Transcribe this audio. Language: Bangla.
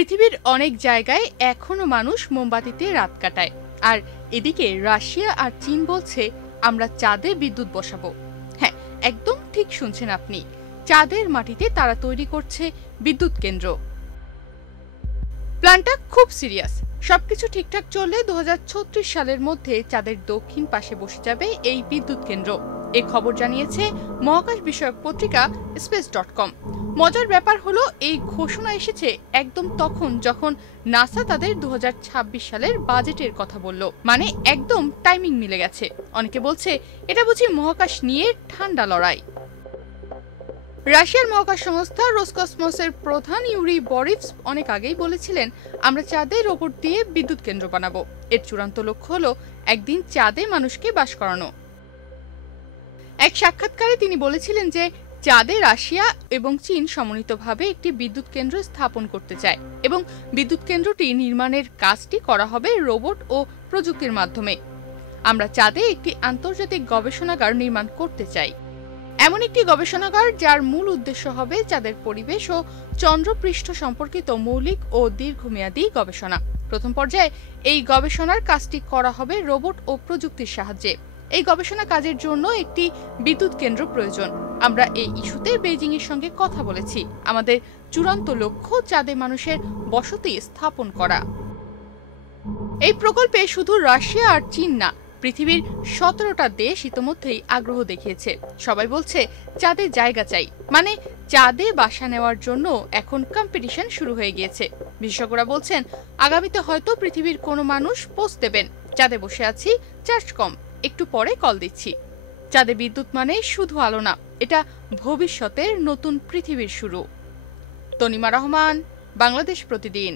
পৃথিবীর অনেক জায়গায় এখনো মানুষ মোমবাতিতে রাত কাটায়, আর এদিকে রাশিয়া আর চীন বলছে আমরা চাঁদে বিদ্যুৎ বসাবো। হ্যাঁ, একদম ঠিক শুনছেন আপনি, চাঁদের মাটিতে তারা তৈরি করছে বিদ্যুৎ কেন্দ্র। প্ল্যানটা খুব সিরিয়াস। সবকিছু ঠিকঠাক চললে 2036 সালের মধ্যে চাঁদের দক্ষিণ পাশে বসে যাবে এই বিদ্যুৎ কেন্দ্র। এই খবর জানিয়েছে মহাকাশ বিষয়ক পত্রিকা space.com। মজার ব্যাপার হলো, এই ঘোষণা এসেছে একদম তখন যখন নাসা তাদের 2026 সালের বাজেটের কথা বলল। মানে একদম টাইমিং মিলে গেছে। অনেকে বলছে এটা বুঝি মহাকাশ নিয়ে ঠান্ডা লড়াই। রাশিয়ার মহাকাশ সংস্থা রোসকসমসের প্রধান ইউরি বরিভস অনেক আগেই বলেছিলেন, আমরা চাঁদে রোবট দিয়ে বিদ্যুৎ কেন্দ্র বানাবো। এর চূড়ান্ত লক্ষ্য হলো একদিন চাঁদে মানুষকে বাস করানো। এক সাক্ষাৎকারে তিনি বলেছিলেন যে চাঁদে রাশিয়া এবং চীন সমন্বিতভাবে একটি বিদ্যুৎ কেন্দ্র স্থাপন করতে চায় এবং বিদ্যুৎ কেন্দ্রটি নির্মাণের কাজটি করা হবে রোবট ও প্রযুক্তির মাধ্যমে। আমরা চাঁদে একটি আন্তর্জাতিক গবেষণাগার নির্মাণ করতে চাই, এমন একটি গবেষণাগার যার মূল উদ্দেশ্য হবে চাঁদের পরিবেশ ও চন্দ্রপৃষ্ঠ সম্পর্কিত মৌলিক ও দীর্ঘমেয়াদী গবেষণা। প্রথম পর্যায়ে এই গবেষণার কাজটি করা হবে রোবট ও প্রযুক্তির সাহায্যে। এই গবেষণা কাজের জন্য একটি বিদ্যুৎ কেন্দ্র প্রয়োজন। আমরা এই ইস্যুতে বেইজিং এর সঙ্গে কথা বলেছি। আমাদের চূড়ান্ত লক্ষ্য চাঁদে মানুষের বসতি স্থাপন করা। এই প্রকল্পে শুধু রাশিয়া আর চীন না, পৃথিবীর 17টা দেশ ইতোমধ্যেই আগ্রহ দেখিয়েছে। সবাই বলছে চাঁদে জায়গা চাই, মানে চাঁদে বাসা নেওয়ার জন্য এখন কম্পিটিশন শুরু হয়ে গিয়েছে। বিশেষজ্ঞরা বলছেন আগামীতে হয়তো পৃথিবীর কোনো মানুষ পোস্ট দেবেন, চাঁদে বসে আছি, চার্জ কম, একটু পরে কল দিচ্ছি। চাঁদে বিদ্যুৎ মানে শুধু আলো না, এটা ভবিষ্যতের নতুন পৃথিবীর শুরু। তনিমা রহমান, বাংলাদেশ প্রতিদিন।